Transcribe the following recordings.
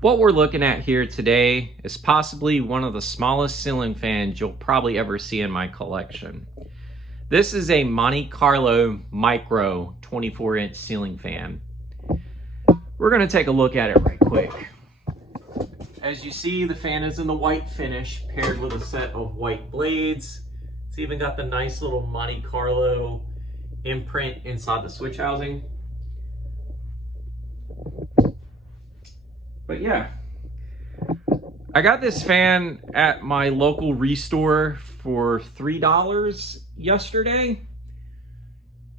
What we're looking at here today is possibly one of the smallest ceiling fans you'll probably ever see in my collection. This is a Monte Carlo Micro 24-inch ceiling fan. We're going to take a look at it right quick. As you see, the fan is in the white finish paired with a set of white blades. It's even got the nice little Monte Carlo imprint inside the switch housing. But yeah, I got this fan at my local restore for $3 yesterday.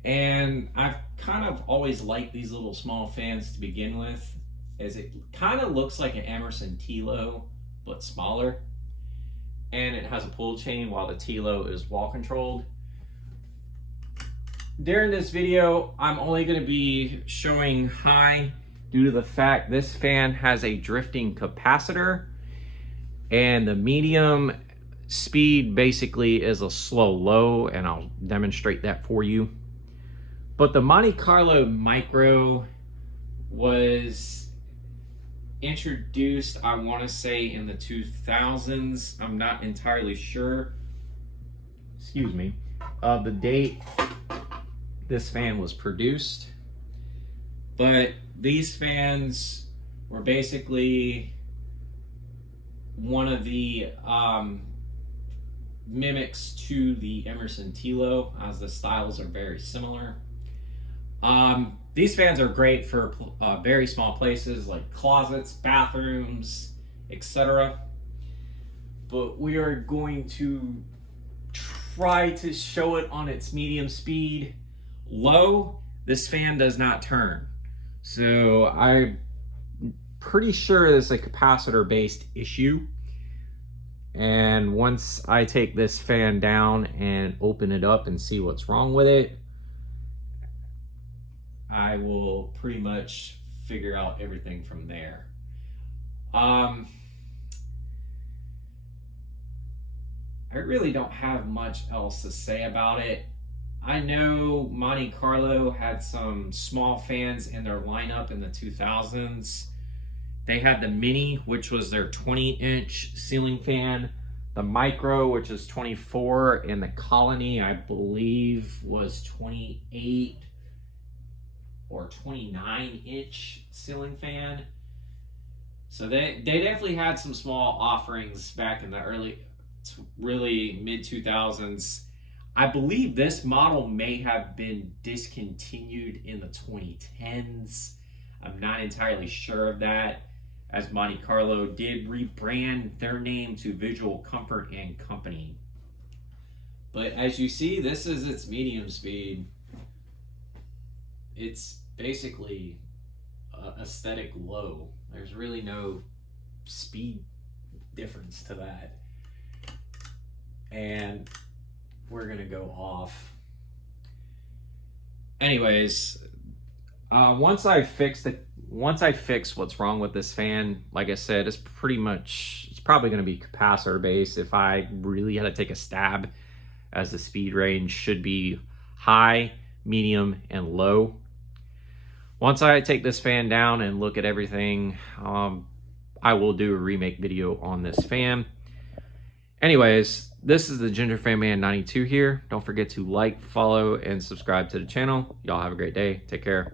And I've kind of always liked these little small fans to begin with, as it kind of looks like an Emerson Tilo, but smaller. And it has a pull chain while the Tilo is wall controlled. During this video, I'm only going to be showing high due to the fact this fan has a drifting capacitor, and the medium speed basically is a slow low, and I'll demonstrate that for you. But the Monte Carlo Micro was introduced, I want to say, in the 2000s. I'm not entirely sure, excuse me, of the date this fan was produced. But these fans were basically one of the mimics to the Emerson Tilo, as the styles are very similar. These fans are great for very small places like closets, bathrooms, etc. But we are going to try to show it on its medium speed. Low, this fan does not turn. So I'm pretty sure it's a capacitor based issue. And once I take this fan down and open it up and see what's wrong with it, I will pretty much figure out everything from there. I really don't have much else to say about it. I know Monte Carlo had some small fans in their lineup in the 2000s. They had the Mini, which was their 20-inch ceiling fan, the Micro, which is 24, and the Colony, I believe, was 28 or 29-inch ceiling fan. So they definitely had some small offerings back in the really mid-2000s. I believe this model may have been discontinued in the 2010s. I'm not entirely sure of that, as Monte Carlo did rebrand their name to Visual Comfort and Company. But as you see, this is its medium speed. It's basically aesthetic low. There's really no speed difference to that. And we're gonna go off. Anyways, once I fix what's wrong with this fan, like I said, it's probably gonna be capacitor based. If I really had to take a stab, as the speed range should be high, medium, and low. Once I take this fan down and look at everything, I will do a remake video on this fan. Anyways, this is the Ginger Fan Man 92 here. Don't forget to like, follow, and subscribe to the channel. Y'all have a great day. Take care.